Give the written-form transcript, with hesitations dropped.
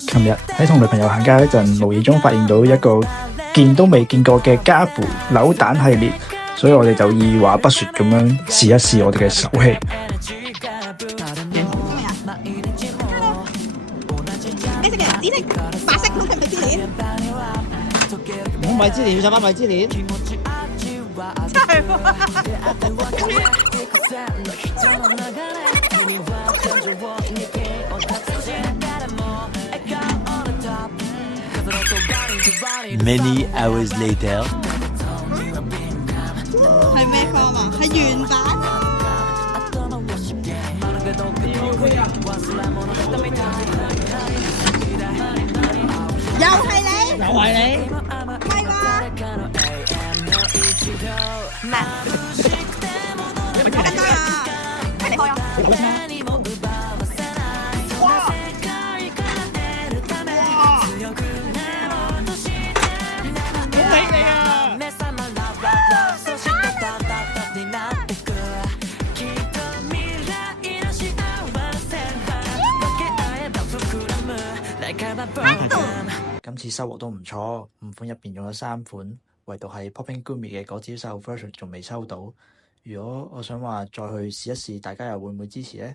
琴日喺同女朋友行街嗰陣，無意中發現到一個見都未見過嘅家寶扭蛋系列，所以我哋就二話不說咁樣試一試我哋嘅手氣。呢隻嘅紫色、白色咁係咪芝蓮？唔係芝蓮，要10蚊米芝蓮。真係喎！Many hours later，係咩方啊？係原版。又係你？又係你？唔係啩？咩？我緊張啊！係你開啊！哇！好俾你啊！今次收穫都唔錯，五款入邊用咗3款，唯獨係 Popping Gumi 嘅果子獸 version 仲未抽到。如果我想話再去試一試，大家又會唔會支持呢？